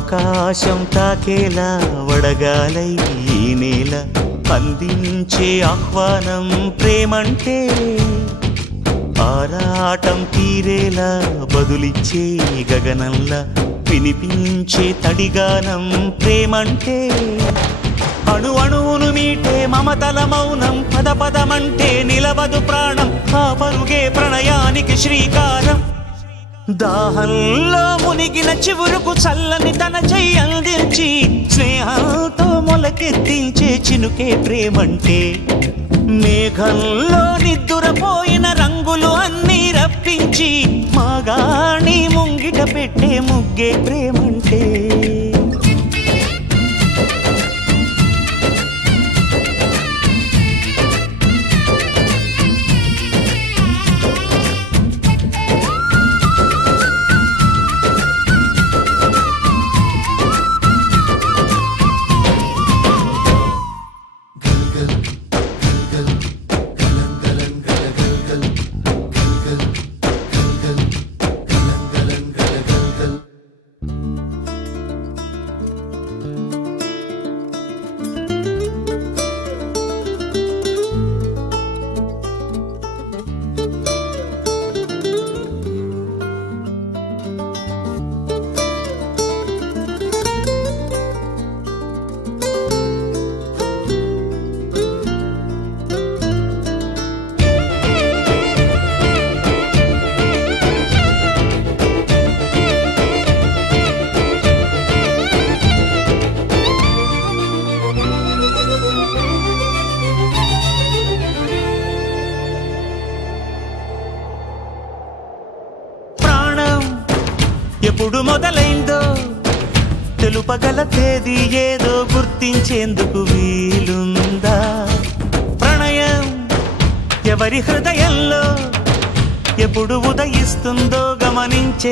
ఆకాశం తాకేలా వడగాలై ఈ నేల అందించే ఆహ్వానం ప్రేమంటే, ఆరాటం తీరేలా బదులిచ్చే గగనంలా వినిపించే తడిగానం ప్రేమంటే, అణు అణువును మీటే మమతల మౌనం పద పదమంటే నిలవదు ప్రాణం, ఆ పరుగే ప్రణయానికి శ్రీకారం. దాహంలో మునిగిన చివురుకు చల్లని తన చెయ్యి అందించి స్నేహంతో మొలకెత్తించే చినుకే ప్రేమంటే, మేఘంలో నిద్దురపోయిన రంగులు అన్నీ రప్పించి మాగాణి ముంగిట పెట్టే ముగ్గే ప్రేమంటే. ఎప్పుడు మొదలైందో తెలుపగల తేదీ ఏదో గుర్తించేందుకు వీలుందా? ప్రణయం ఎవరి హృదయంలో ఎప్పుడు ఉదయిస్తుందో గమనించే